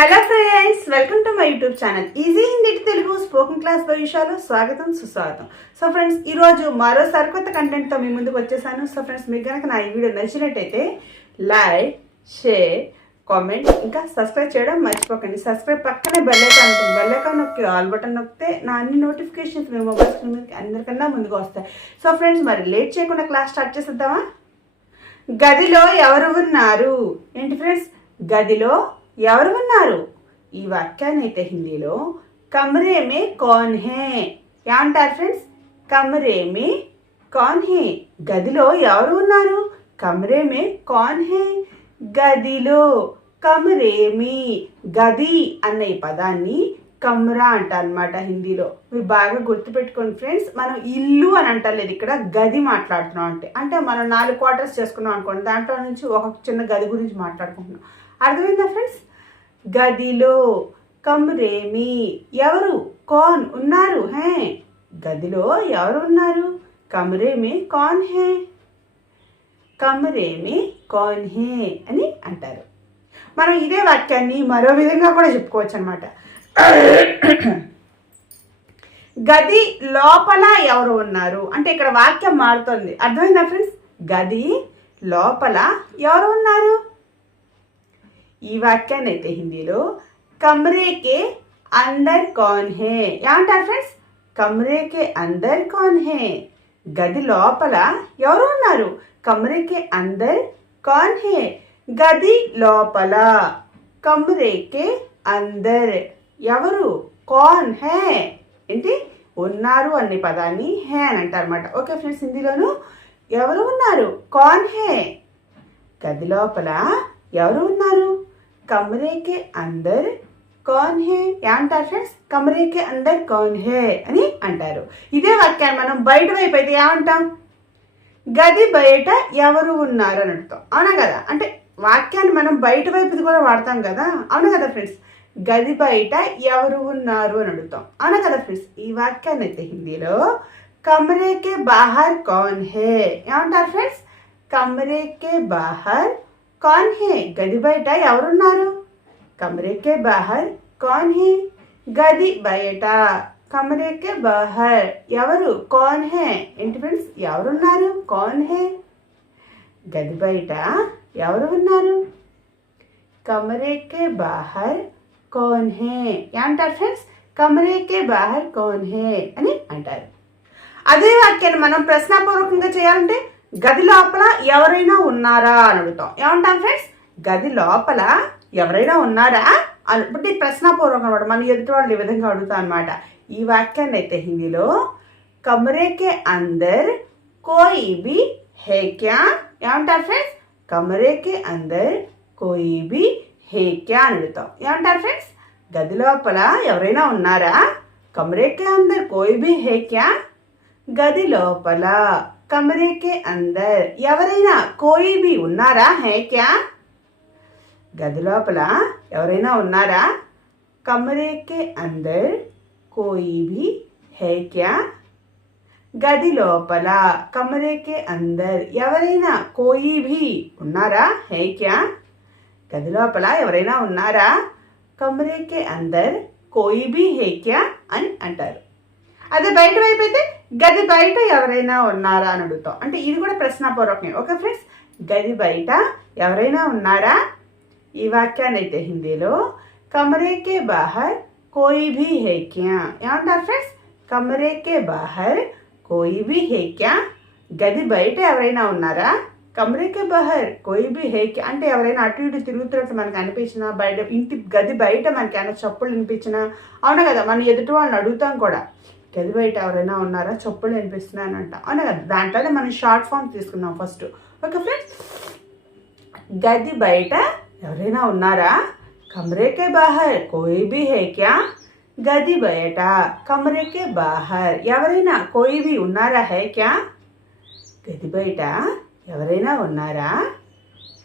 Hello friends welcome to my YouTube channel. Easy Hindi Telugu spoken class భవిష్యాలు స్వాగతం సుస్వాగతం. So friends ఈరోజు మరో సరికొత్త కంటెంట్తో మీ ముందుకు వచ్చేసాను. సో ఫ్రెండ్స్ మీకు కనుక నా ఈ వీడియో నచ్చినట్టయితే లైక్ షేర్ కామెంట్ ఇంకా సబ్స్క్రైబ్ చేయడం మర్చిపోకండి. సబ్స్క్రైబ్ పక్కనే బెల్ ఐకాన్ ఉంటుంది. బెల్ ఐకాన్ నొక్కి ఆల్ బటన్ నొక్కితే నా అన్ని నోటిఫికేషన్స్ మీ మొబైల్ స్క్రీన్ మీద అందరికన్నా ముందుకు వస్తాయి. సో ఫ్రెండ్స్ మరి లేట్ చేయకుండా క్లాస్ స్టార్ట్ చేసేద్దామా? గదిలో ఎవరు ఉన్నారు? ఏంటి ఫ్రెండ్స్? గదిలో ఎవరు ఉన్నారు ఈ వాక్యానైతే హిందీలో కమరే మే కాన్ హే. ఏమంటారు ఫ్రెండ్స్? కమరే మే కాన్ హే. గదిలో ఎవరు ఉన్నారు? కమరే మే కాన్ హే. గదిలో కమరేమి గది అన్న ఈ పదాన్ని కమ్రా అంట అనమాట హిందీలో. మీరు బాగా గుర్తుపెట్టుకోండి ఫ్రెండ్స్. మనం ఇల్లు అని అంటలేదు ఇక్కడ గది మాట్లాడుతున్నాం అంటే. అంటే మనం నాలుగు క్వార్టర్స్ చేసుకున్నాం అనుకోండి దాంట్లో నుంచి ఒక చిన్న గది గురించి మాట్లాడుకుంటున్నాం. అర్థమైందా ఫ్రెండ్స్? గదిలో కమ్రేమి ఎవరు? కాన్ ఉన్నారు హే? గదిలో ఎవరు ఉన్నారు? కమ్రేమి కాన్ హే? కమ్రేమి కాన్ హే అని అంటారు. మనం ఇదే వాక్యాన్ని మరో విధంగా కూడా చెప్పుకోవచ్చు అనమాట గది లోపల ఎవరు ఉన్నారు? అంటే ఇక్కడ వాక్యం మారుతుంది. అర్థమైందా ఫ్రెండ్స్? గది లోపల ఎవరు ఉన్నారు? ఈ వాక్యాన్నైతే హిందీలో కమ్రేకే అందర్ కౌన్ హే. ఏమంటారు ఫ్రెండ్స్ కమ్రేకే అందర్ కాన్ హే. గది లోపల ఎవరు ఉన్నారు? కమ్రేకే అందర్ కౌన్ హే. గది లోపల కమ్రేకే అందర్. ఎవరు? కాన్ హే. ఏంటి? ఉన్నారు అనే పదాన్ని హే అని అంటారు అనమాట ఓకే ఫ్రెండ్స్ హిందీలోను ఎవరు ఉన్నారు? కౌన్ హే. గది లోపల ఎవరు ఉన్నారు? కమరేకే అందర్ కౌన్ హే? ఏమంటారు ఫ్రెండ్స్ కమరే కే అందర్ కౌన్ హే అని అంటారు. ఇదే వాక్యాన్ని మనం బయట వైపు అయితే ఏమంటాం? గది బయట ఎవరు ఉన్నారు అని అడుగుతాం. అవునా కదా? అంటే వాక్యాన్ని మనం బయట వైపుది కూడా వాడతాం కదా? అవును కదా ఫ్రెండ్స్ గది బయట ఎవరు ఉన్నారు అని అడుగుతాం. అవునా కదా ఫ్రెండ్స్ ఈ వాక్యాన్ని అయితే హిందీలో కమరేకే బాహర్ కౌన్ హే. ఏమంటారు ఫ్రెండ్స్ కమరేకే బాహర్ కాన్ హే గది బయట ఎవరున్నారు కమరేకే బహర్ కాన్ హే గది బయట కమరేకే బహర్ ఎవరు కాన్ హే ఏంటి ఫ్రెండ్స్ ఎవరున్నారు కాన్ హే గది బయట ఎవరు ఉన్నారు కమరేకే బాహర్ కాన్ హే ఏమంటారు ఫ్రెండ్స్ కమరేకే బాహర్ కాన్ హే అని అంటారు అదే వాక్యాన్ని మనం ప్రశ్నాపూర్వకంగా చేయాలంటే గది లోపల ఎవరైనా ఉన్నారా అని అడుగుతాం. ఏమంటాం ఫ్రెండ్స్ గది లోపల ఎవరైనా ఉన్నారా? అని ఇప్పుడు ప్రశ్నాపూర్వకం అనమాట మన ఎదుటి వాళ్ళు ఈ విధంగా అడుగుతాం అనమాట ఈ వాక్యాన్ని అయితే హిందీలో కమరేకే అందర్ కోయి బి హే క్యా? ఏమంటారు ఫ్రెండ్స్ కమరేకే అందర్ కోయి బి హే క్యా అని అడుగుతాం. ఏమంటారు ఫ్రెండ్స్ గది లోపల ఎవరైనా ఉన్నారా? కమరేకే అందర్ కోయి బి హే క్యా? గది లోపల. కమరేకే అందర్. ఎవరైనా కోయి బి ఉన్నారా? హే క్యా? గది లోపల ఎవరైనా ఉన్నారా? కమరేకే అందర్ కోయి బి హే క్యా? గది లోపల కమరేకే అందర్. ఎవరైనా కోయి ఉన్నారా? హే క్యా? గది లోపల ఎవరైనా ఉన్నారా? కమరేకే అందర్ కోయి భీ హే క్యా? అని అంటారు. అదే బయట వైపు అయితే గది బయట ఎవరైనా ఉన్నారా అని అడుగుతాం. అంటే ఇది కూడా ప్రశ్నాపూర్వకమే. ఓకే ఫ్రెండ్స్ గది బయట ఎవరైనా ఉన్నారా? ఈ వాక్యాన్ని అయితే హిందీలో కమరేకే బాహర్ కోయి భీ హే క్యా? ఏమంటారు ఫ్రెండ్స్? కమరేకే బాహర్ కోయి భీ హే క్యా? గది బయట ఎవరైనా ఉన్నారా? కమరేకే బహర్ కోయి భీ హే అంటే ఎవరైనా అటు ఇటు తిరుగుతున్నట్టు మనకు అనిపించినా బయట ఇంటి గది బయట మనకి ఏమైనా చప్పులు వినిపించినా అవునా కదా? మనం ఎదుటి వాళ్ళని అడుగుతాం కూడా. గది బయట ఎవరైనా ఉన్నారా? చెప్పులు వినిపిస్తున్నానంట అవునా కదా? దాంట్లోనే మనం షార్ట్ ఫామ్ తీసుకుందాం ఫస్ట్. Okay friends? గది బయట ఎవరైనా ఉన్నారా? కమరేకే బాహర్. కోయి భీ హే క్యా? గది బయట. కమరేకే బాహర్. ఎవరైనా కోయి ఉన్నారా? హే క్యా? గది బయట ఎవరైనా ఉన్నారా?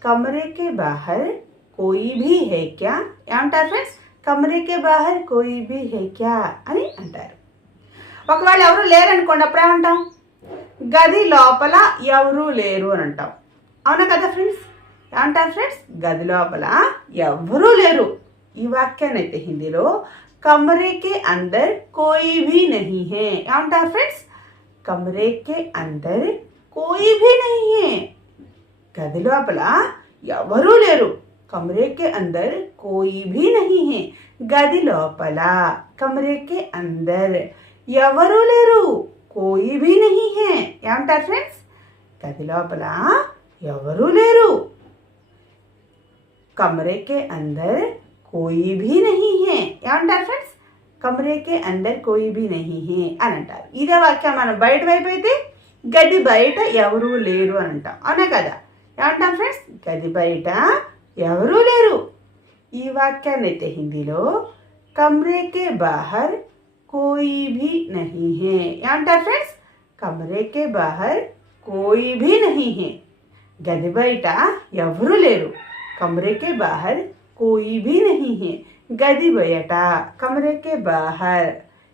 కమరేకే బాహర్. కోయి భీ హే క్యా? ఏమంటారు ఫ్రెండ్స్? కమరేకే బాహర్ కోయి భీ హే క్యా? అని అంటారు. ఒకవేళ ఎవరు లేరు అనుకోండి అప్పుడు ఏమంటాం గది లోపల ఎవరూ లేరు అని అంటాం. అవునా కదా ఫ్రెండ్స్? ఏమంటారు ఫ్రెండ్స్? గది లోపల ఎవరూ లేరు. ఈ వాక్యాన్ని అయితే హిందీలో కమరేకే అందర్ కోయి భీ నహీ హే. ఏమంటారు ఫ్రెండ్స్? కమరేకే అందర్ కోయి భీ నహీ హే. గది లోపల ఎవరూ లేరు. కమరేకే అందర్ కోయి భీ నహీ హే. గది లోపల కమరేకే అందర్ ఎవరూ లేరు. కోయి భీ నహీ హే. ఏమంటారు ఫ్రెండ్స్ గది లోపల ఎవరూ లేరు. కమరేకే అందర్ కోయి భీ నహీ హే. ఏమంటారు ఫ్రెండ్స్ కమరేకే అందర్ కోయి భీ నహీ హే అని అంటారు. ఇదే వాక్యం మనం బయట వైపు అయితే గది బయట ఎవరూ లేరు అని అంటాం. అవునా కదా? ఏమంటాం ఫ్రెండ్స్ గది బయట ఎవరూ లేరు. ఈ వాక్యాన్ని అయితే హిందీలో కమరేకే బాహర్ కోయి భీ నహీ హే ఏమంటారు ఫ్రెండ్స్ కమరేకే బాహర్ కోయి భీ నహీ హే గది బయట ఎవరూ లేరు కమరేకే బాహర్ కోయి భీ నహీ హే గది బయట కమరేకే బాహర్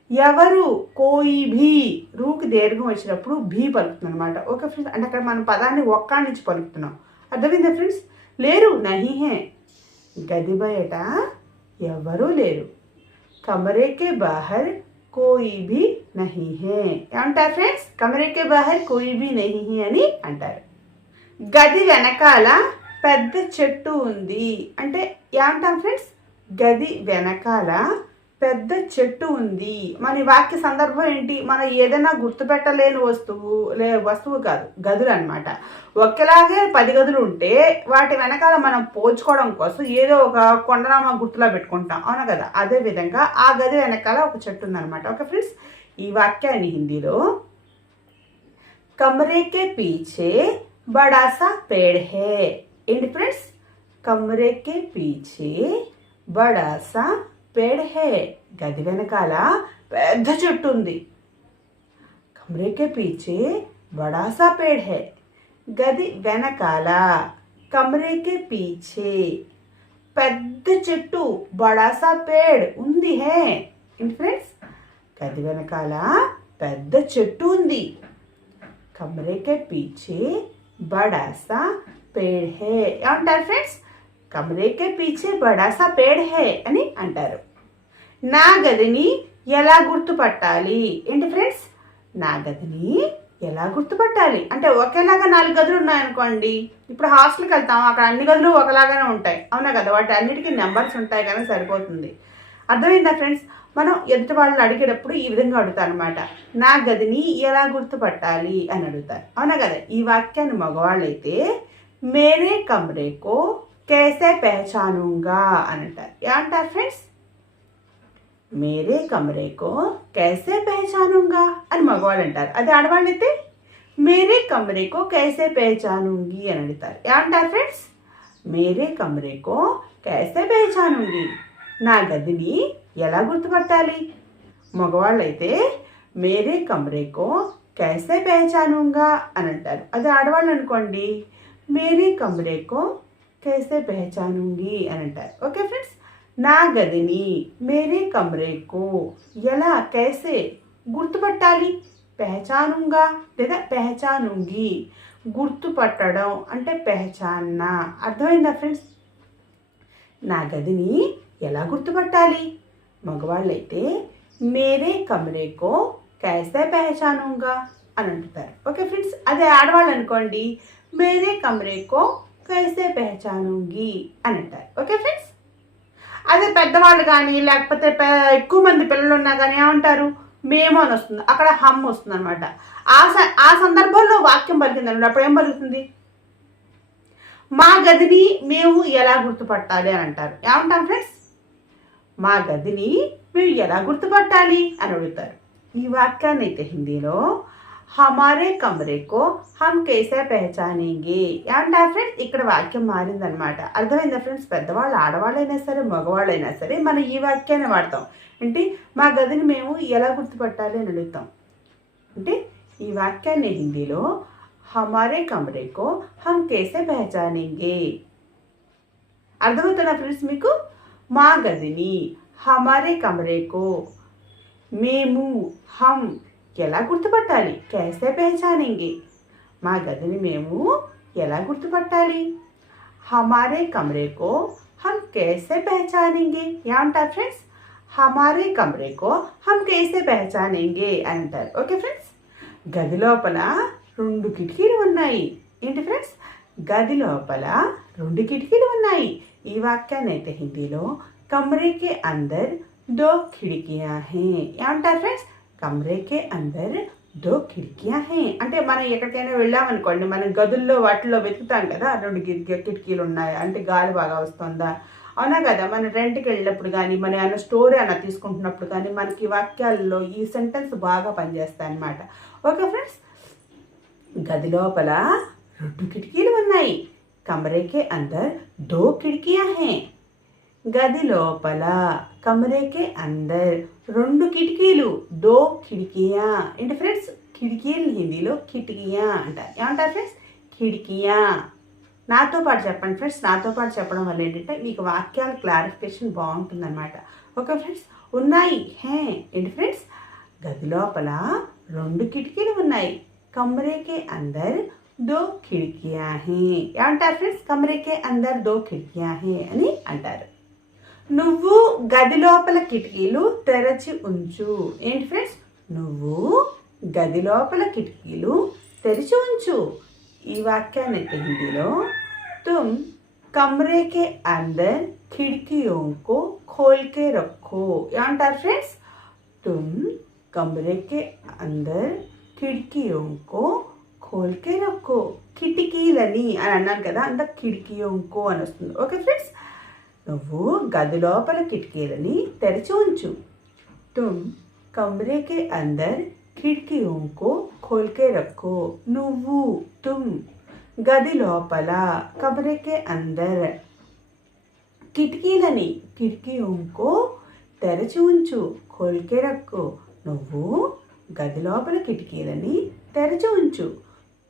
ఎవరు కోయి భీ రూకి దీర్ఘం వచ్చినప్పుడు భీ పలుకుతుంది అనమాట ఓకే ఫ్రెండ్స్ అంటే అక్కడ మనం పదాన్ని ఒక్క నుంచి పలుకుతున్నాం. అర్థమైందా ఫ్రెండ్స్ లేరు నహీ హే గది బయట ఎవరూ లేరు. కమరేకే బాహర్ కోయి భీ నహీ హే ఏమంటారు ఫ్రెండ్స్ కమరేకే బాహర్ కోయి భీ నహీ హే అని అంటారు గది వెనకాల పెద్ద చెట్టు ఉంది అంటే ఏమంటాం ఫ్రెండ్స్ గది వెనకాల పెద్ద చెట్టు ఉంది. మన వాక్య సందర్భం ఏంటి? మనం ఏదైనా గుర్తుపెట్టలేని వస్తువు లే వస్తువు కాదు గదులు అనమాట ఒకేలాగే పది గదులు ఉంటే వాటి వెనకాల మనం పోల్చుకోవడం కోసం ఏదో ఒక కొండనామా గుర్తులా పెట్టుకుంటాం. అవునా కదా? అదే విధంగా ఆ గది వెనకాల ఒక చెట్టు ఉందన్నమాట. ఓకే ఫ్రెండ్స్ ఈ వాక్యాన్ని హిందీలో కమరేకే పీచే బడాసా పేడ్ హే ఏంటి ఫ్రెండ్స్? కమరేకే పీచే బడాసా పేడహే గది వెనకాల పెద్ద చెట్టు ఉంది కమ్రేకే పీచే బడాసా పేడ్ హే గది వెనకాల కమ్రేకే పీచే పెద్ద చెట్టు బడాసా పేడ్ ఉంది హే ఏంటి ఫ్రెండ్స్ గది వెనకాల పెద్ద చెట్టు ఉంది కమ్రేకే పీచే బడాసా పేడ్ హే ఏమంటారు ఫ్రెండ్స్ కమరే కే బడాసా బడా పేడ్ హే అని అంటారు. నా గదిని ఎలా గుర్తుపట్టాలి? ఏంటి ఫ్రెండ్స్? నా గదిని ఎలా గుర్తుపట్టాలి? అంటే ఒకేలాగా నాలుగు గదులు ఉన్నాయనుకోండి. ఇప్పుడు హాస్టల్కి వెళ్తాం అక్కడ అన్ని గదులు ఒకలాగానే ఉంటాయి. అవునా కదా? వాటి అన్నిటికీ నెంబర్స్ ఉంటాయి కానీ సరిపోతుంది. అర్థమైందా ఫ్రెండ్స్? మనం ఎదుటి వాళ్ళని అడిగేటప్పుడు ఈ విధంగా అడుగుతారు అనమాట నా గదిని ఎలా గుర్తుపట్టాలి అని అడుగుతారు. అవునా కదా? ఈ వాక్యాన్ని మగవాళ్ళైతే మేరే కమరేకో కేసే పెహచానుంగా అని అంటారు ఏమంటారు ఫ్రెండ్స్ మేరే కమరేకో कैसे पहचानूंगा అని మగవాళ్ళు అంటారు అదే ఆడవాళ్ళు అయితే మేరే కమరేకో कैसे पहचानूंगी అని అడుగుతారు ఏమంటారు ఫ్రెండ్స్ మేరే కమరేకో कैसे पहचानूंगी నా గదిని ఎలా గుర్తుపట్టాలి మగవాళ్ళు అయితే మేరే కమరేకో कैसे पहचानूंगा అని అంటారు అదే ఆడవాళ్ళు అనుకోండి మేరే కమరేకో కేసే పెహచానుండి అని అంటారు ఓకే ఫ్రెండ్స్ నా గదిని మేరే కమరేకు ఎలా కైసే గుర్తుపట్టాలి పెహచానుంగా లేదా పెహచానుంగి గుర్తుపట్టడం అంటే పెహచాన్నా అర్థమైందా ఫ్రెండ్స్ నా గదిని ఎలా గుర్తుపట్టాలి మగవాళ్ళైతే మేరే కమరేకో కైసే పెహచానుంగా అని అంటారు ఓకే ఫ్రెండ్స్ అదే ఆడవాళ్ళు అనుకోండి మేరే కమరేకో కైసే పెహచానుంగి అని అంటారు ఓకే ఫ్రెండ్స్ అదే పెద్దవాళ్ళు కానీ లేకపోతే ఎక్కువ మంది పిల్లలు ఉన్నా కానీ ఏమంటారు? మేము అని వస్తుంది. అక్కడ హమ్ వస్తుంది అనమాట ఆ స- ఆ సందర్భంలో వాక్యం పలికింది అప్పుడు ఏం పలుకుతుంది? మా గదిని మేము ఎలా గుర్తుపట్టాలి అని అంటారు. ఏమంటాం ఫ్రెండ్స్ మా గదిని మేము ఎలా గుర్తుపట్టాలి అని అడుగుతారు. ఈ వాక్యాన్ని అయితే హిందీలో హమారే కమరేకో హమ్ కేసే పెహచానేంగే ఏమంటారు ఫ్రెండ్స్ ఇక్కడ వాక్యం మారిందనమాట అర్థమైందా ఫ్రెండ్స్ పెద్దవాళ్ళు ఆడవాళ్ళైనా సరే మగవాళ్ళైనా సరే మనం ఈ వాక్యాన్ని వాడతాం అంటే మా గదిని మేము ఎలా గుర్తుపట్టాలి అని అడుగుతాం అంటే ఈ వాక్యాన్ని హిందీలో హమారే కమరేకో హమ్ కేసే పెహచానేంగే అర్థమవుతుందా ఫ్రెండ్స్ మీకు? మా గదిని హమారే కమరేకో మేము హమ్ ఎలా గుర్తుపట్టాలి? కేసే పెహచానేంగి. మా గదిని మేము ఎలా గుర్తుపట్టాలి? హమారే కమరేకో హమ్ కేసే పెహచానేంగి. ఏమంటారు ఫ్రెండ్స్? హమారే కమరేకో హమ్ కేసే పెహచానేంగి అని అంటారు. Okay friends? గది లోపల రెండు కిటికీలు ఉన్నాయి. ఏంటి ఫ్రెండ్స్? గది లోపల రెండు కిటికీలు ఉన్నాయి. ఈ వాక్యాన్ని అయితే హిందీలో కమరేకి అందర్ దో కిడికియా ఏమంటారు ఫ్రెండ్స్? కమరేకే అందర్ దో కిటికీయా హే అంటే మనం ఎక్కడికైనా వెళ్ళామనుకోండి మనం గదుల్లో వాటిల్లో వెతుకుతాం కదా రెండు కిటికీ కిటికీలు ఉన్నాయి అంటే గాలి బాగా వస్తుందా? అవునా కదా మన రెంట్కి వెళ్ళినప్పుడు కానీ మన ఏమైనా స్టోరీ అన్న తీసుకుంటున్నప్పుడు కానీ మనకి వాక్యాల్లో ఈ సెంటెన్స్ బాగా పనిచేస్తాయి అన్నమాట ఓకే ఫ్రెండ్స్ గది లోపల రెండు కిటికీలు ఉన్నాయి. కమరేకే అందర్ దో కిటికీయా హే గది లోపల కమరేకే అందర్. రెండు కిటికీలు. దో కిటికీయా. ఏంటి ఫ్రెండ్స్? కిటికీలు హిందీలో కిటికీయా అంటారు ఏమంటారు ఫ్రెండ్స్? కిటికీయా. నాతో పాటు చెప్పండి ఫ్రెండ్స్. నాతో పాటు చెప్పడం వల్ల ఏంటంటే మీకు వాక్యాల క్లారిఫికేషన్ బాగుంటుందన్నమాట. Okay friends? ఉన్నాయి. హే. ఏంటి ఫ్రెండ్స్? గది లోపల రెండు కిటికీలు ఉన్నాయి. కమరేకే అందర్ దో కిటికీయా హే. ఏమంటారు ఫ్రెండ్స్? కమరేకే అందర్ దో కిటికీయా హే అని అంటారు. నువ్వు గది లోపల కిటికీలు తెరచి ఉంచు. ఏంటి ఫ్రెండ్స్? నువ్వు గది లోపల కిటికీలు తెరిచి ఉంచు. ఈ వాక్యాన్ని అయితే హిందీలో తుమ్ కమ్రేకే అందర్ ఖిడ్కియోం ఖోల్కే రక్కో. ఏమంటారు ఫ్రెండ్స్? తుమ్ కమ్రేకే అందర్ ఖిడ్కియోం ఖోల్కే రక్కో. కిటికీలని అని అన్నాను కదా అంత కిటికీయోంకో అని వస్తుంది. Okay friends? నువ్వు గది లోపల కిటికీలని తెరిచి ఉంచు. తుమ్ కమరే అందర్ కిటికీ ఉంకో ఖోల్కే రక్కో. నువ్వు తుమ్ గది లోపల కమరేకే అందర్. కిటికీలని కిటికీంకో తెరచి ఉంచు ఖోల్కే రక్కో. నువ్వు గది లోపల కిటికీలని తెరచి ఉంచు.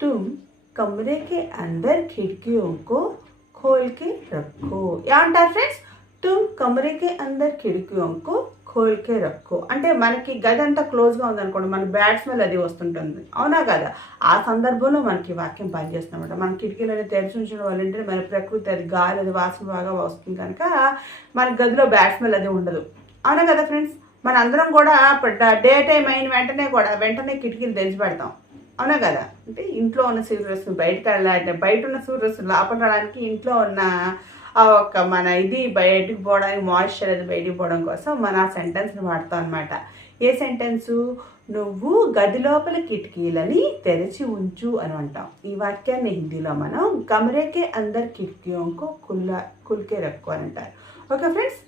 తుమ్ కమరే అందర్ కిటికీ ఉంకో కోల్కే రక్కో ఏమంటారు ఫ్రెండ్స్ తుమ్ కమరేకే అందర్ కిటికీంకో కోల్కే రక్కో అంటే మనకి గది అంతా క్లోజ్గా ఉందనుకోండి మన బ్యాడ్ స్మెల్ అది వస్తుంటుంది అవునా కదా ఆ సందర్భంలో మనకి వాక్యం పనిచేస్తుందన్నమాట మన కిటికీలని తెరిచి ఉంచడం వల్ల ఏంటంటే మన ప్రకృతి అది గాలి అది వాసన బాగా వస్తుంది కనుక మన గదిలో బ్యాడ్ స్మెల్ అది ఉండదు అవునా కదా ఫ్రెండ్స్ మన అందరం కూడా డే టైం అయిన వెంటనే కూడా వెంటనే కిటికీలు తెరిచి పెడతాం అవునా కదా అంటే ఇంట్లో ఉన్న సూర్యరశ్మి బయటకు వెళ్ళాలంటే బయట ఉన్న సూర్యరశ్మి లోపల రావడానికి ఇంట్లో ఉన్న ఆ ఒక్క మన ఇది బయటకు పోవడానికి మాయిశ్చర్ అది బయటికి పోవడం కోసం మన ఆ సెంటెన్స్ని వాడతాం అనమాట ఏ సెంటెన్సు నువ్వు గది లోపల కిటికీలని తెరిచి ఉంచు అని అంటాం. ఈ వాక్యాన్ని హిందీలో మనం కమరేకే అందరు కిటికీంకో కుల్ల కుల్కే రక్కు అని అంటారు. Okay friends?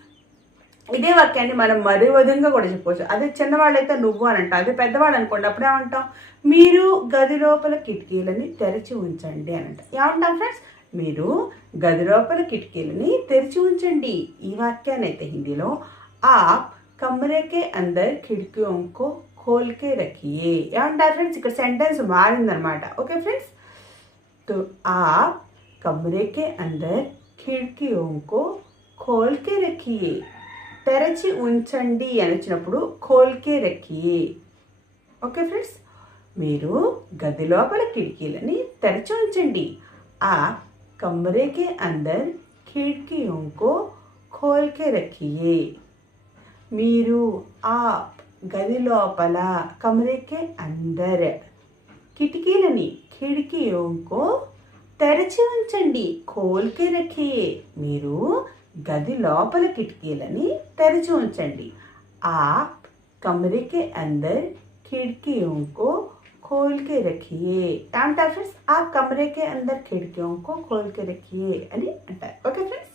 ఇదే వాక్యాన్ని మనం మరీ విధంగా కూడా చెప్పవచ్చు అదే చిన్నవాళ్ళైతే నువ్వు అని అంటాం అదే పెద్దవాళ్ళు అనుకోండి అప్పుడు ఏమంటాం మీరు గది లోపల కిటికీలని తెరిచి ఉంచండి అని అంటాం ఏమంటాం ఫ్రెండ్స్ మీరు గది లోపల కిటికీలని తెరిచి ఉంచండి ఈ వాక్యాన్ని అయితే హిందీలో ఆప్ కమరేకే అందర్ కిటికీంకో కోల్కే రఖియే ఏమంటారు ఫ్రెండ్స్ ఇక్కడ సెంటెన్స్ మారిందనమాట ఓకే ఫ్రెండ్స్ तो आप कमरे के अंदर खिड़कियों को खोल के रखिए తెరచి ఉంచండి అని వచ్చినప్పుడు కోల్కే రెక్కి. ఓకే ఫ్రెండ్స్ మీరు గది లోపల కిటికీలని తెరచి ఉంచండి. ఆ కమరేకే అందర్ కిటికీంకో కోల్కే రఖియే మీరు ఆ గది లోపల కమరేకే అందర్ కిటికీలని కిటికీయోంకో తెరచి ఉంచండి. కోల్కే రఖియే మీరు గది లోపల కిటికీలని తెరిచి ఉంచండి. ఆ కమరేకే అందర్ కిటికీయోంకో కోల్కే రఖియే. ఏమంటారు ఫ్రెండ్స్ ఆ కమరేకే అందర్ కిటికీయోంకో కోల్కే రఖియే అని అంటారు. ఓకే ఫ్రెండ్స్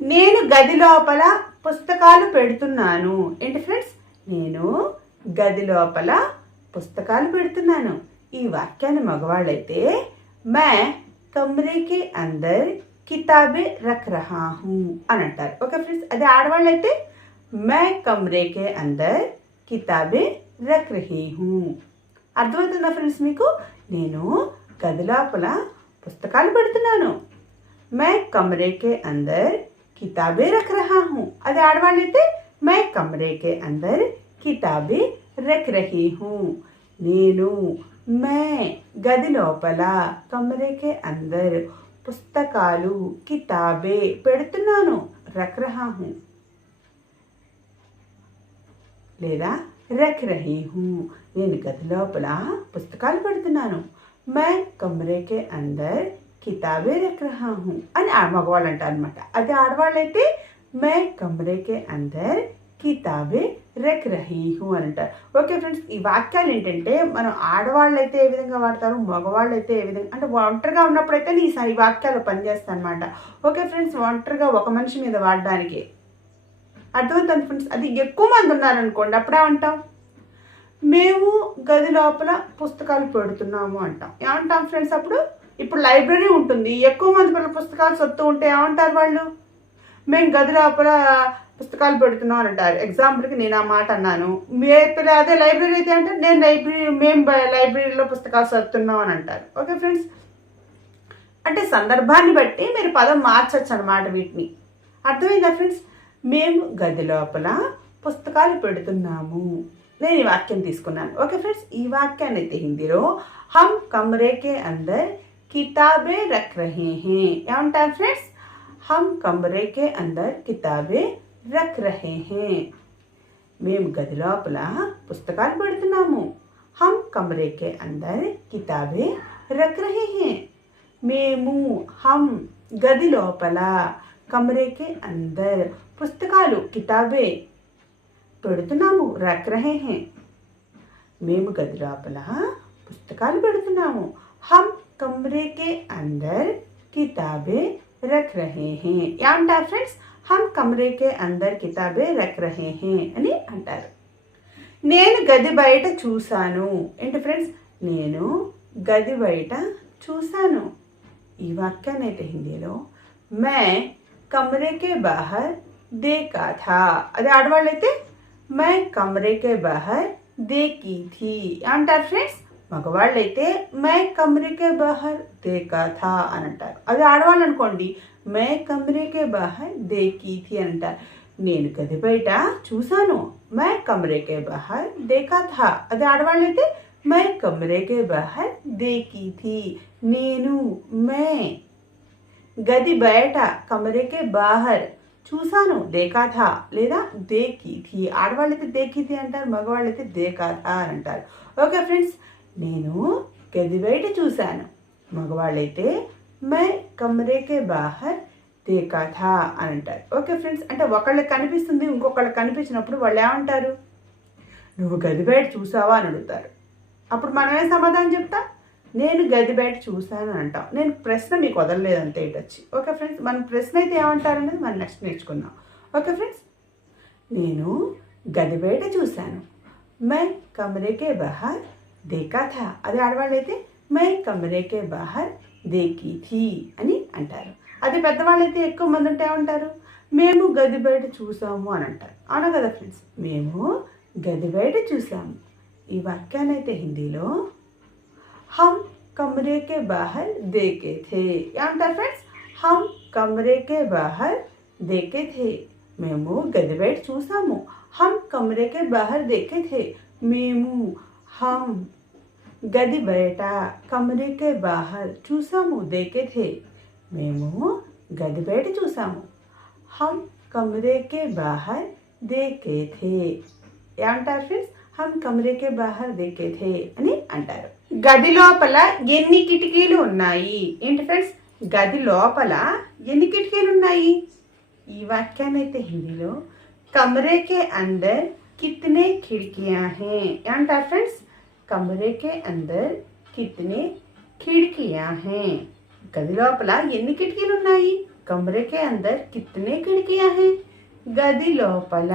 నేను గది లోపల పుస్తకాలు పెడుతున్నాను. ఏంటి ఫ్రెండ్స్ నేను గది లోపల పుస్తకాలు పెడుతున్నాను. ఈ వాక్యాన్ని మగవాళ్ళైతే మే కమరేకే అందర్ కితాబే రఖ్ రహా హూ అని అంటారు. ఓకే ఫ్రెండ్స్ అదే ఆడవాళ్ళైతే మే కమ్రేకే అందర్ కితాబే రఖ్ రహీ హూ. అర్థమవుతుందా ఫ్రెండ్స్ మీకు? నేను గదిలోపల పుస్తకాలు పెడుతున్నాను. మే కమ్రేకే అందర్ కితాబే రఖ్ రహా హూ. అది ఆడవాళ్ళైతే మే కమ్రేకే అందర్ కితాబే రఖ్ రహీ హూ. నేను మే గది లోపల కమ్రేకే అందర్ పుస్తకాలు కితాబే పెడుతున్నాను. రఖ్ లేదా రఖ రహీ హూ నేను గది లోపల పుస్తకాలు పెడుతున్నాను. మై కమరేకే అందర్ కితాబే రఖ రహా హూ అని మగవాళ్ళు అంటారు అనమాట అదే ఆడవాళ్ళైతే మై కమరేకే అందర్ కితాబే రెక్ రహీహు అని అంటారు ఓకే ఫ్రెండ్స్ ఈ వాక్యాలు ఏంటంటే మనం ఆడవాళ్ళు అయితే ఏ విధంగా వాడతారు మగవాళ్ళు అయితే ఏ విధంగా అంటే ఒంటరిగా ఉన్నప్పుడైతే నీ ఈ వాక్యాలు పనిచేస్తాయి అనమాట ఓకే ఫ్రెండ్స్ ఒంటరిగా ఒక మనిషి మీద వాడడానికి అర్థమవుతుంది ఫ్రెండ్స్? అది ఎక్కువ మంది ఉన్నారనుకోండి అప్పుడే అంటాం మేము గది లోపల పుస్తకాలు పెడుతున్నాము అంటాం. ఏమంటాం ఫ్రెండ్స్ అప్పుడు? ఇప్పుడు లైబ్రరీ ఉంటుంది ఎక్కువ మంది పిల్లల పుస్తకాలు సొత్తు ఉంటే ఏమంటారు వాళ్ళు? మేము గది లోపల పుస్తకాలు పెడుతున్నాం అంటారు ఎగ్జాంపుల్కి నేను ఆ మాట అన్నాను. మే పిల్ల అదే లైబ్రరీ అయితే అంటే నేను లైబ్రరీ మేము లైబ్రరీలో పుస్తకాలు చదువుతున్నాం అని అంటారు. ఓకే ఫ్రెండ్స్ అంటే సందర్భాన్ని బట్టి మీరు పదం మార్చచ్చు అనమాట వీటిని. అర్థమైందా ఫ్రెండ్స్ మేము గది లోపల పుస్తకాలు పెడుతున్నాము. నేను ఈ వాక్యం తీసుకున్నాను. ఓకే ఫ్రెండ్స్ ఈ వాక్యాన్ని అయితే హిందీలో హమ్ కమరేకే అందర్ కితాబే రక్ రహే హే. ఏమంటారు ఫ్రెండ్స్ హమ్ కమరేకే అందర్ కితాబే రఖ్ రహే హే మేము గది లోపల పుస్తకాలు పెడుతున్నాము హమ్ కమరేకే అందర్ కితాబే రఖ్ రహే హే మేము హమ్ గది లోపల కమరేకే అందర్ పుస్తకాలు కితాబే పెడుతున్నాము రఖ్ రహే హే మేము గది లోపల పుస్తకాలు పెడుతున్నాము హమ్ కమరేకే అందర్ కితాబే రఖ్ రహే హే ఏమంటారు ఫ్రెండ్స్ హమ్ కమరేకే అందర్ కితాబే రఖ్ రహే హే అని అంటారు నేను గది బయట చూశాను ఏంటి ఫ్రెండ్స్ నేను గది బయట చూశాను ఈ వాక్యాన్ని అయితే హిందీలో మే కమరేకే బాహర్ దేకా థా అదే ఆడవాళ్ళైతే మే కమరేకే బాహర్ దేకి థీ అంటారు ఫ్రెండ్స్ మగవాళ్ళైతే మే కమరేకే బహర్ దేకా థా అని అంటారు. అది ఆడవాళ్ళు అనుకోండి మే కమరేకే బహర్ దేకి థీ అని అంటారు. నేను గది బయట చూశాను మే కమరేకే బహర్ దేకా థా అది ఆడవాళ్ళైతే మే కమరేకే బహర్ దేకి థీ నేను మే గది బయట కమరేకే బాహర్ చూశాను దేకాథా లేదా దేకి థీ ఆడవాళ్ళైతే దేకి థీ అంటారు మగవాళ్ళైతే దేకాథా అని అంటారు. ఓకే ఫ్రెండ్స్ నేను గది బయట చూశాను. మగవాళ్ళైతే మై కమరేకే బాహర్ కథ అని అంటారు. ఓకే ఫ్రెండ్స్ అంటే ఒకళ్ళకి కనిపిస్తుంది ఇంకొకళ్ళకి కనిపించినప్పుడు వాళ్ళు ఏమంటారు? నువ్వు గది బయట చూసావా అని అడుగుతారు. అప్పుడు మనమే సమాధానం చెప్తా? నేను గది బయట చూశాను అని అంటాం. నేను ప్రశ్న మీకు వదలలేదు అంతే ఇటు వచ్చి. ఓకే ఫ్రెండ్స్ మన ప్రశ్న అయితే ఏమంటారు అనేది మనం నెక్స్ట్ నేర్చుకుందాం. ఓకే ఫ్రెండ్స్ నేను గది బయట చూశాను. మై కమరేకే బహార్ దేకా థా అదే ఆడవాళ్ళైతే మై కమరేకే బాహర్ దేకి థీ అని అంటారు అదే పెద్దవాళ్ళైతే ఎక్కువ మంది ఉంటే ఉంటారు మేము గది బయట చూసాము అని అంటారు అవునా కదా ఫ్రెండ్స్ మేము గది బయట చూసాము ఈ వాక్యానైతే హిందీలో హమ్ కమరేకే బాహర్ దేకే థే ఏమంటారు ఫ్రెండ్స్ హమ్ కమరేకే బాహర్ దేకే థే మేము గది బయట చూసాము హమ్ కమరేకే బాహర్ దేకే థే మేము హమ్ గది బయట కమరేకే బాహర్ చూసాము దేకే థే. మేము గది బయట చూసాము. హమ్ కమరేకే బాహర్ దేకే థే. ఏమంటారు ఫ్రెండ్స్ హమ్ కమరేకే బాహర్ దేకే థే అని అంటారు. గది లోపల ఎన్ని కిటికీలు ఉన్నాయి? ఏంటి ఫ్రెండ్స్ గది లోపల ఎన్ని కిటికీలు ఉన్నాయి? ఈ వాక్యాన్ని అయితే హిందీలో కమరేకే అందర్ కిత్నే కిటికీయా హే. ఏమంటారు ఫ్రెండ్స్ కమరేకే అందర్ కితనే ఖిడ్కియా హే గది లోపల ఎన్ని కిటికీలు ఉన్నాయి కమరేకే అందర్ కితనే ఖిడ్కియా హే గది లోపల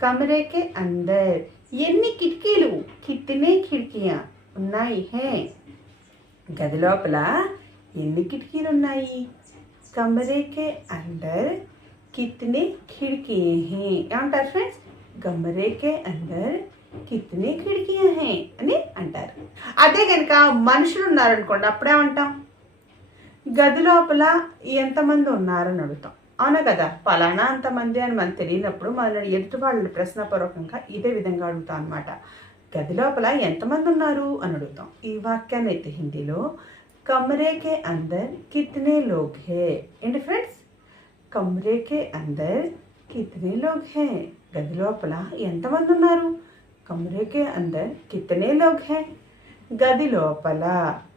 కమరేకే అందర్ ఎన్ని కిటికీలు కితనే ఖిడ్కియా ఉన్నాయి హే గది లోపల ఎన్ని కిటికీలు ఉన్నాయి కమరేకే అండర్ కితనే ఖిడ్కీ హే ఏమంటారు ఫ్రెండ్స్ కమరేకే అండర్ కితనే ఖిడ్కీ హే అని అంటారు. అదే కనుక మనుషులు ఉన్నారనుకోండి అప్పుడేమంటాం? గది లోపల ఎంతమంది ఉన్నారని అడుగుతాం. అవునా కదా? ఫలానా అంతమంది అని మనం తెలియనప్పుడు మన ఎదుటి వాళ్ళు ప్రశ్నపూర్వకంగా ఇదే విధంగా అడుగుతాం అనమాట గది లోపల ఎంతమంది ఉన్నారు అని అడుగుతాం. ఈ వాక్యాన్ని అయితే హిందీలో కమరేకే అందర్ కితనే లోగ్ హే. ఏంటి ఫ్రెండ్స్? కమరేకే అందర్ కిత్నే లోగ్ హే. గది లోపల ఎంతమంది ఉన్నారు? కమరే के अंदर कितने लोग हैं? గది లోపల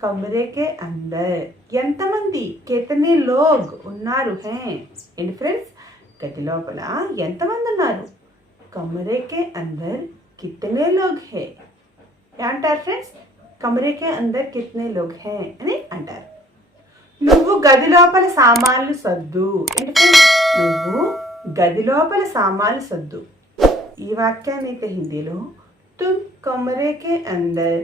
కమరేకే అందర్ ఎంతమంది కెతనే లోగ్ ఉన్నారు హే ఏంటి ఫ్రెండ్స్ గది లోపల ఎంతమంది ఉన్నారు కమరేకే అందర్ కితనే లోగ్ హే అంటారు ఫ్రెండ్స్ కమరేకే అందర్ కితనే లోగ్ హే అని అంటారు నువ్వు గది లోపల సామాన్లు సర్దు ఏంటి ఫ్రెండ్స్ నువ్వు గది లోపల సామాన్లు సర్దు ఈ వాక్యాన్ని అయితే హిందీలో తుమ్ కమరే కే అందర్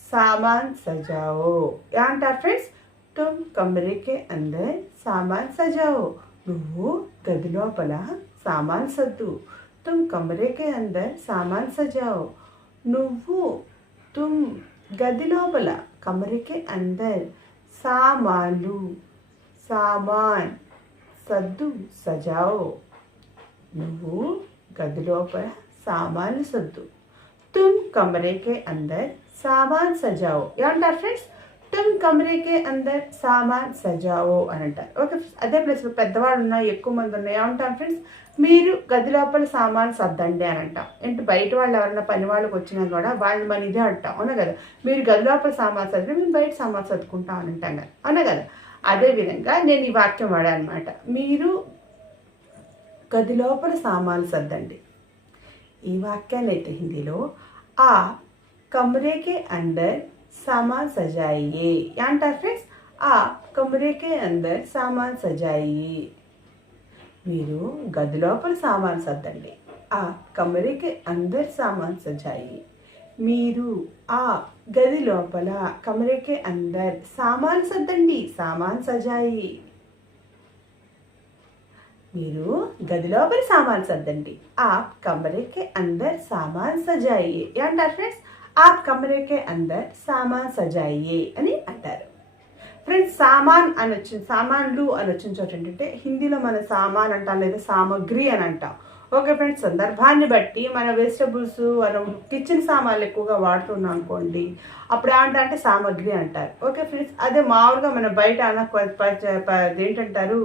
సామాన్ సజావో ఏమంటారు ఫ్రెండ్స్ తుమ్ కమరే కే అందర్ సామాన్ సజావో నువ్వు గది లోపల సామాన్ సర్దు తుమ్ కమరే కే అందర్ సామాన్ సజావో నువ్వు తుమ్ గది లోపల కమరేకే అందర్ సామాన్లు సామాన్ సద్దు సజావో నువ్వు గది లోపల సద్దు తుమ్ కమరేకే అందర్ సామాన్ సజావో ఏమంటారు ఫ్రెండ్స్ తుమ్ కమరేకే అందర్ సామాన్ సజావో అని అంటారు ఓకే అదే ప్లేస్ పెద్దవాళ్ళు ఉన్నాయి ఎక్కువ మంది ఉన్నాయి ఏమంటారు ఫ్రెండ్స్ మీరు గది లోపల సామాన్ సర్దండి అని అంటాం ఏంటి బయట వాళ్ళు ఎవరైనా పని వాళ్ళకి వచ్చినా కూడా వాళ్ళు మన ఇదే అంటాం అవునా కదా మీరు గది లోపల సామాన్ సర్ది మేము బయట సామాన్ సర్దుకుంటాం అని అంటాం కదా అవునా కదా అదేవిధంగా నేను ఈ వాక్యం వాడా అనమాట మీరు గది లోపల సామాన్లు సర్దండి. ఈ వాక్యాన్ని అయితే హిందీలో ఆ కమరేకే అందర్ సామాన్ సజాయియే అంటారు ఫ్రెండ్స్. ఆ కమరేకే అందర్ సామాన్ సజాయియే మీరు గది లోపల సామాన్ సర్దండి. ఆ కమరేకే అందర్ సామాన్ సజాయి మీరు ఆ గది లోపల కమరేకే అందర్ సామాన్ సర్దండి. సామాన్ సజాయి మీరు గది లోపల సామాన్ సర్దండి. ఆప్ కమరేకే అందర్ సామాన్ సజాయి అంటారు ఫ్రెండ్స్? ఆప్ కమరేకే అందర్ సామాన్ సజాయియే అని అంటారు. ఫ్రెండ్స్ సామాన్ అని వచ్చింది సామాన్లు అని వచ్చిన చోట ఏంటంటే హిందీలో మన సామాన్ అంటాం లేదా సామాగ్రి అని అంటాం. ఓకే ఫ్రెండ్స్ సందర్భాన్ని బట్టి మన వెజిటబుల్స్ మనం కిచెన్ సామాన్లు ఎక్కువగా వాడుతున్నాం అనుకోండి అప్పుడు ఏమంటా అంటే అంటారు. ఓకే ఫ్రెండ్స్ అదే మామూలుగా మన బయట ఏంటంటారు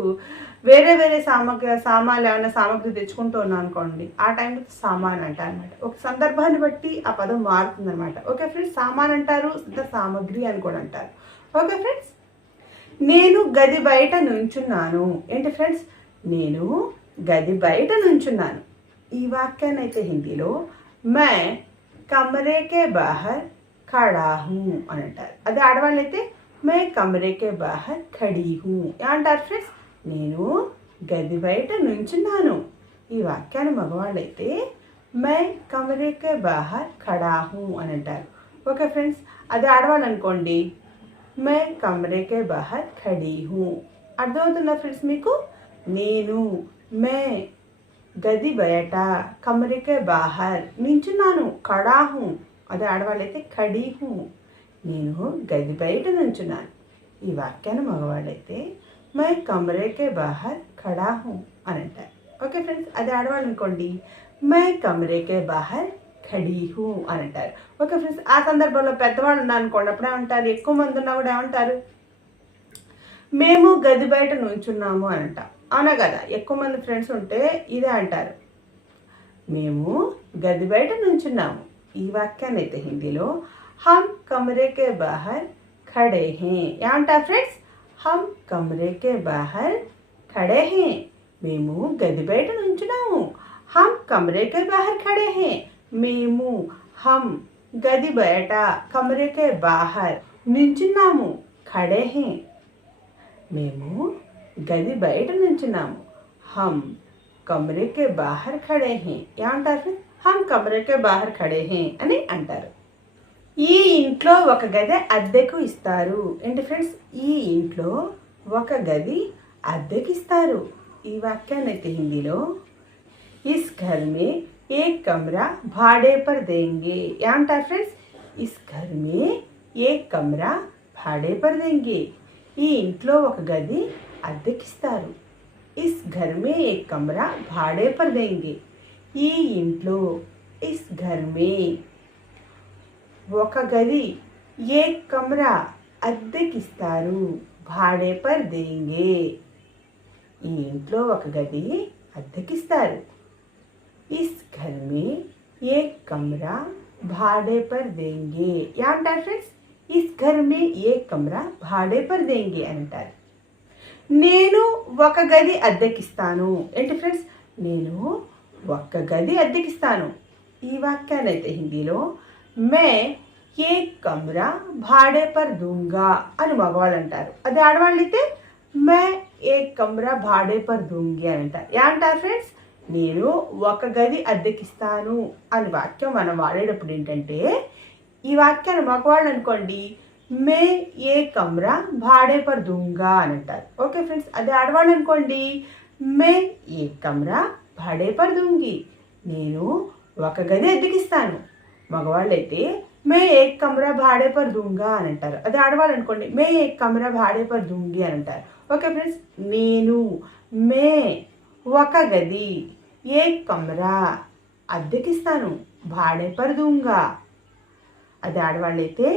వేరే వేరే సామగ్రి సామాన్లు ఏమైనా సామాగ్రి తెచ్చుకుంటూ ఉన్నాం అనుకోండి ఆ టైంలో సామాన్ అంటారు అనమాట ఒక సందర్భాన్ని బట్టి ఆ పదం మారుతుంది అనమాట ఓకే ఫ్రెండ్స్ సామాన్ అంటారు సామాగ్రి అని కూడా అంటారు. ఓకే ఫ్రెండ్స్ నేను గది బయట నుంచున్నాను. ఏంటి ఫ్రెండ్స్ నేను గది బయట నుంచున్నాను. ఈ వాక్యానైతే హిందీలో మే కమరేకే బాహర్ ఖడా హూ అని అంటారు. అది ఆడవాళ్ళు అయితే మే కమరేకే బాహర్ ఖడీ హూ అంటారు ఫ్రెండ్స్. నేను గది బయట నుంచున్నాను. ఈ వాక్యాన్ని మగవాళ్ళైతే మై కమరేకే బాహర్ ఖడా హూ అని అంటారు. ఓకే ఫ్రెండ్స్ అది ఆడవాళ్ళు అనుకోండి మే కమరేకే బహర్ ఖడీ హూ అర్థమవుతుందా ఫ్రెండ్స్ మీకు? నేను మే గది బయట కమరికే బాహర్ నించున్నాను కడాహు. అదే ఆడవాళ్ళైతే కడీహు. నేను గది బయట నుంచున్నాను. ఈ వాక్యాన్ని మగవాళ్ళైతే మే కమరేకే బాహర్ ఖడాహు అని అంటారు. ఓకే ఫ్రెండ్స్ అది ఆడవాళ్ళు అనుకోండి. మే కమరేకే బాహర్ ఖడీహు అని అంటారు. ఓకే ఫ్రెండ్స్ ఆ సందర్భంలో పెద్దవాళ్ళు ఉన్నారు అనుకోండి ఉంటారు ఎక్కువ మంది ఉన్నా కూడా ఏమంటారు? మేము గది బయట నుంచున్నాము అని అంటాం. అవునా కదా ఎక్కువ మంది ఫ్రెండ్స్ ఉంటే ఇదే అంటారు. మేము గది బయట నుంచున్నాము. ఈ వాక్యాన్ని అయితే హిందీలో హమ్ కమరేకే బాహర్ ఖడే హే. ఏమంటారు ఫ్రెండ్స్ హమ్ కమరేకే బాహర్ ఖడే హే. మేము గది బయట నుంచున్నాము. హమ్ కమరేకే బాహర్ ఖడే హే. మేము హమ్ గది బయట కమరేకే బాహర్ నించున్నాము. ఖడే హే. మేము గది బయట నుంచున్నాము. హమ్ కమరేకే బాహర్ ఖడే హే. ఏమంటారు? హమ్ కమరేకే బాహర్ ఖడే హే అని అంటారు. ఈ ఇంట్లో ఒక గది అద్దెకు ఇస్తారు. ఏంటి ఫ్రెండ్స్? ఈ ఇంట్లో ఒక గది అద్దెకు ఇస్తారు. ఈ వాక్యాన్ని అయితే హిందీలో ఇస్ ఘర్ మే ఏ కమరా భాడే పర్ దేంగే. ఏమంటారు ఫ్రెండ్స్? ఇస్ ఘర్ మే ఏ కమరా భాడే పర్ దేంగే. ఈ ఇంట్లో ఒక గది అద్దెకిస్తారు. ఇస్ ఘర్ మే ఏక్ కమరా భాడే పర్ దేంగే. ఈ ఇంట్లో ఇస్ ఘర్ మే ఒక గది ఏ కమరా అద్దెకిస్తారు భాడే పర్ దేంగే. ఈ ఇంట్లో ఒక గది అద్దెకిస్తారు. ఇస్ ఘర్ మే ఏ కమరా భాడే పర్ దేంగే. ఏమంటారు ఫ్రెండ్స్? ఇస్ ఘర్ మే ఏ కమరా భాడే పర్ దేంగే అని అంటారు. నేను ఒక గది అద్దెకిస్తాను. ఏంటి ఫ్రెండ్స్ నేను ఒక్క గది అద్దెకిస్తాను. ఈ వాక్యాన్ని అయితే హిందీలో మే ఏ కమరా భాడే పర్ దూంగా అని మగవాళ్ళు అంటారు అదే ఆడవాళ్ళు అయితే మే ఏ కమరా భాడే పర్ దూంగి అని అంటారు. ఏమంటారు ఫ్రెండ్స్ నేను ఒక గది అద్దెకిస్తాను. అని వాక్యం మనం వాడేటప్పుడు ఏంటంటే ఈ వాక్యాన్ని మగవాళ్ళు అనుకోండి మే ఏ కమరా భాడే పర్ దూంగా అని అంటారు ఓకే ఫ్రెండ్స్ అదే ఆడవాళ్ళు అనుకోండి మే ఏ కమరా భాడే పర్ దూంగి నేను ఒక గది అద్దెకిస్తాను మగవాళ్ళు అయితే మే ఏక్ కమరా భాడే పర్ దూంగా అని అంటారు అదే ఆడవాళ్ళు అనుకోండి మే ఏక్ కమరా భాడే పర్ దూంగి అని అంటారు ఓకే ఫ్రెండ్స్ నేను మే ఒక గది ఏ కమరా అద్దెకిస్తాను భాడే పర్ దూంగా అది ఆడవాళ్ళైతే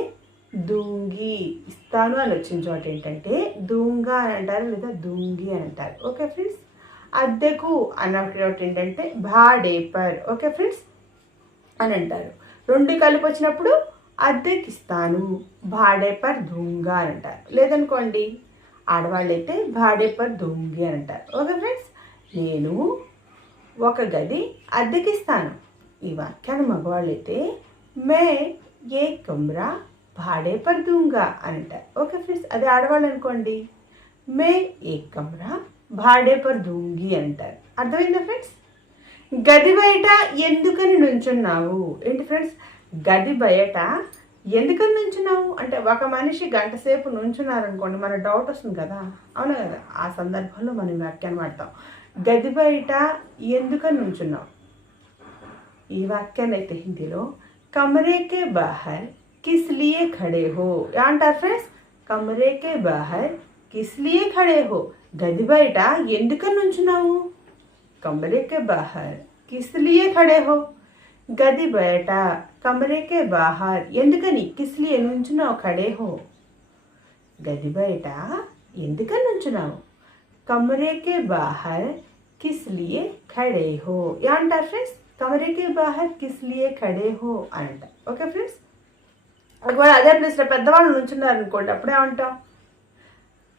దూంగి ఇస్తాను అని వచ్చిన చోట ఏంటంటే దూంగా అని అంటారు లేదా దూంగి అని అంటారు. Okay friends? అద్దెకు అన్న చోట ఏంటంటే భాడేపర్. Okay friends? అని అంటారు. రెండు కలిపి వచ్చినప్పుడు అద్దెకిస్తాను భాడే పర్ దూంగా అని అంటారు. లేదనుకోండి ఆడవాళ్ళైతే అయితే భాడేపర్ దూంగి అని అంటారు. Okay friends? నేను ఒక గది అద్దెకిస్తాను. ఈ వాక్యాన్ని మగవాళ్ళైతే మే ఏ కమ్రా భాడే పర్ దూంగా అని అంటారు ఓకే ఫ్రెండ్స్ అదే ఆడవాళ్ళు అనుకోండి మే ఏ కమరా భాడే పర్ దూంగి అంటారు. అర్థమైందా ఫ్రెండ్స్? గది బయట ఎందుకని నుంచున్నావు? ఏంటి ఫ్రెండ్స్? గది బయట ఎందుకని నుంచున్నావు? అంటే ఒక మనిషి గంట సేపు నుంచున్నారనుకోండి మన డౌట్ వస్తుంది కదా. అవునా కదా? ఆ సందర్భంలో మనం ఈ వాక్యాన్ని వాడతాం. గది బయట ఎందుకని నుంచున్నావు? ఈ వాక్యాన్ని అయితే హిందీలో కమరేకే బహర్ కిస్ లియే ఖడే హో ఏమంటారు ఫ్రెండ్స్ కమరేకే బాహర్ కిస్ లియే ఖడే హో గది బయట ఎందుకని నుంచున్నావు कमरे के बाहर किस लिए खड़े हो గది బయట కమరేకే బాహర్ ఎందుకని కిస్లియే నుంచున్నావు ఖడే హో గది బయట ఎందుకని నుంచున్నావు కమరేకే బాహర్ కిస్లియే ఖడే హో ఏమంటారు ఫ్రెండ్స్ కమరేకే బాహర్ కిస్లియే ఖడే హో అని అంట ఓకే ఫ్రెండ్స్ ఒకవేళ అదే ప్లేస్లో పెద్దవాళ్ళు నుంచున్నారు అనుకోండి అప్పుడేమంటాం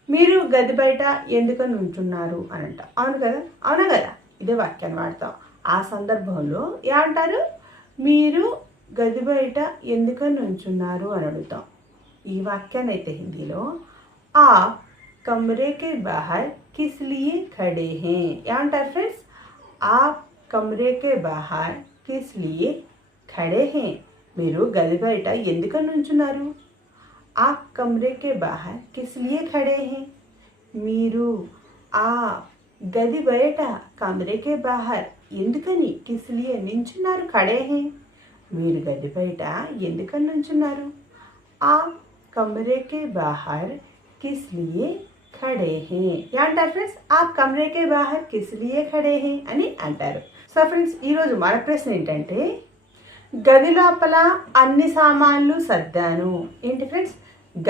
మీరు గది బయట ఎందుకని ఉంటున్నారు అని అంటాం అవును కదా? అవునా కదా? ఇదే వాక్యాన్ని వాడతాం. ఆ సందర్భంలో ఏమంటారు? మీరు గది బయట ఎందుకని ఉంచున్నారు అని అడుగుతాం. ఈ వాక్యాన్ని అయితే హిందీలో ఆ కమరేకే బాహర్ కిస్ లియే ఖడే హే. ఏమంటారు ఫ్రెండ్స్ ఆ కమరేకే బాహర్ కిస్ లియే ఖడే హే. మీరు గది బయట ఎందుకు నుంచున్నారు? ఆ కమరేకే బాహర్ కిస్లియే ఖడే హే. మీరు ఆ గది బయట కమరేకే బాహర్ ఎందుకని కిస్లియే నించున్నారు ఖడే హే? మీరు గది బయట ఎందుకని నుంచున్నారు? ఆ కమరేకే బాహర్ కిస్లియే ఖడే హే. ఏమంటారు ఫ్రెండ్స్ ఆ కమరేకే బాహర్ కిస్లియే ఖడే హే అని అంటారు. సో ఫ్రెండ్స్ ఈరోజు మన ప్రశ్న ఏంటంటే గది లోపల అన్ని సామాన్లు సర్దాను. ఏంటి ఫ్రెండ్స్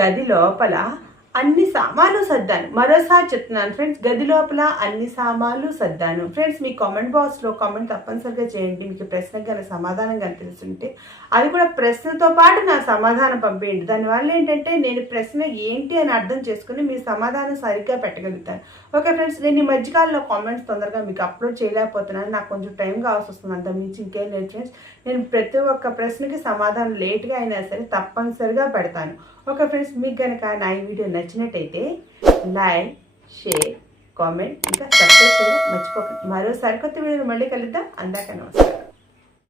గది లోపల అన్ని సామాన్లు సర్దాను. మరోసారి చెప్తున్నాను ఫ్రెండ్స్ గది లోపల అన్ని సామాన్లు సర్దాను. ఫ్రెండ్స్ మీ కామెంట్ బాక్స్లో కామెంట్ తప్పనిసరిగా చేయండి. మీకు ప్రశ్నకు కానీ సమాధానం కానీ తెలుసుంటే అది కూడా ప్రశ్నతో పాటు నా సమాధానం పంపేయండి. దానివల్ల ఏంటంటే నేను ప్రశ్న ఏంటి అని అర్థం చేసుకుని మీ సమాధానం సరిగ్గా పెట్టగలుగుతాను. ఓకే ఫ్రెండ్స్ నేను ఈ మధ్యకాలంలో కామెంట్స్ తొందరగా మీకు అప్లోడ్ చేయలేకపోతున్నాను. నాకు కొంచెం టైం కావాల్సి వస్తుంది. అంత మించి ఇంకేం లేదు ఫ్రెండ్స్. నేను ప్రతి ఒక్క ప్రశ్నకి సమాధానం లేట్గా అయినా సరే తప్పనిసరిగా పెడతాను. ఓకే ఫ్రెండ్స్ మీకు కనుక నా ఈ వీడియో నచ్చినట్టయితే లైక్ షేర్ కామెంట్ ఇంకా సబ్స్క్రైబ్ చేయడం మర్చిపోకండి. మరో కొత్త వీడియోలు మళ్ళీ కలుద్దాం. అందాక నమస్కారం.